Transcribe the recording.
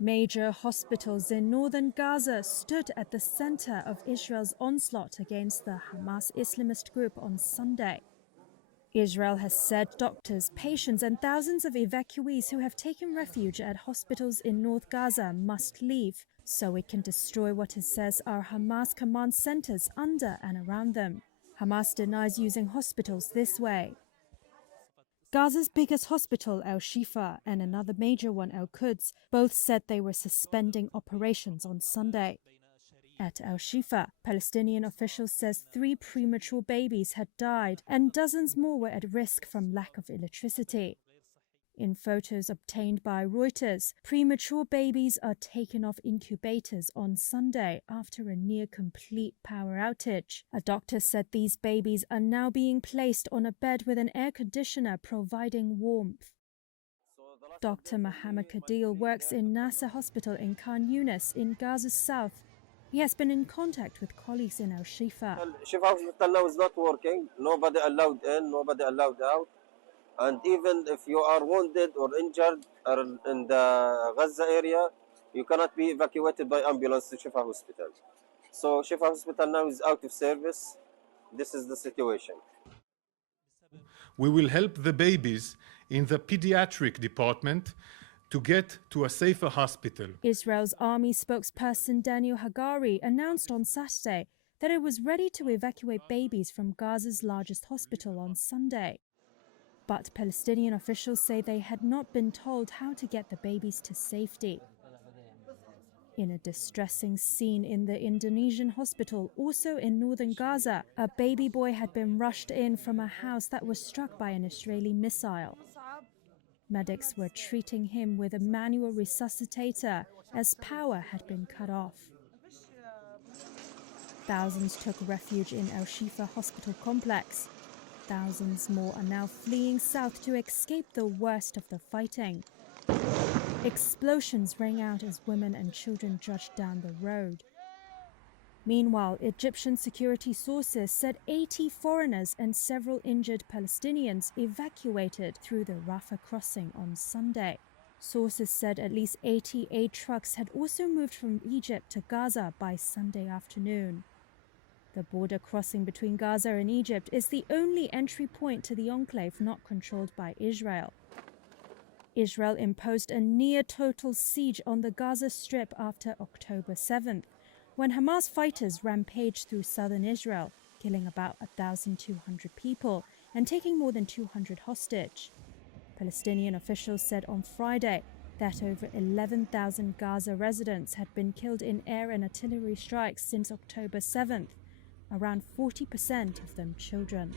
Major hospitals in northern Gaza stood at the center of Israel's onslaught against the Hamas Islamist group on Sunday. Israel has said doctors, patients, and thousands of evacuees who have taken refuge at hospitals in North Gaza must leave so it can destroy what it says are Hamas command centers under and around them. Hamas denies using hospitals this way. Gaza's biggest hospital, Al-Shifa, and another major one, Al-Quds, both said they were suspending operations on Sunday. At Al-Shifa, Palestinian officials says 3 premature babies had died and dozens more were at risk from lack of electricity. In photos obtained by Reuters, premature babies are taken off incubators on Sunday after a near-complete power outage. A doctor said these babies are now being placed on a bed with an air conditioner providing warmth. Dr. Mohammed Kadil works in Nasser Hospital in Khan Yunis in Gaza's south. He has been in contact with colleagues in Al-Shifa. Shifa hospital now is not working. Nobody allowed in, nobody allowed out. And even if you are wounded or injured or in the Gaza area, you cannot be evacuated by ambulance to Shifa hospital. So Shifa hospital now is out of service. This is the situation. We will help the babies in the pediatric department to get to a safer hospital. Israel's army spokesperson Daniel Hagari announced on Saturday that it was ready to evacuate babies from Gaza's largest hospital on Sunday. But Palestinian officials say they had not been told how to get the babies to safety. In a distressing scene in the Indonesian hospital, also in northern Gaza, a baby boy had been rushed in from a house that was struck by an Israeli missile. Medics were treating him with a manual resuscitator as power had been cut off. Thousands took refuge in Al-Shifa hospital complex. Thousands more are now fleeing south to escape the worst of the fighting. Explosions rang out as women and children trudged down the road. Meanwhile, Egyptian security sources said 80 foreigners and several injured Palestinians evacuated through the Rafah crossing on Sunday. Sources said at least 80 aid trucks had also moved from Egypt to Gaza by Sunday afternoon. The border crossing between Gaza and Egypt is the only entry point to the enclave not controlled by Israel. Israel imposed a near-total siege on the Gaza Strip after October 7th, when Hamas fighters rampaged through southern Israel, killing about 1,200 people and taking more than 200 hostage. Palestinian officials said on Friday that over 11,000 Gaza residents had been killed in air and artillery strikes since October 7th, around 40% of them children.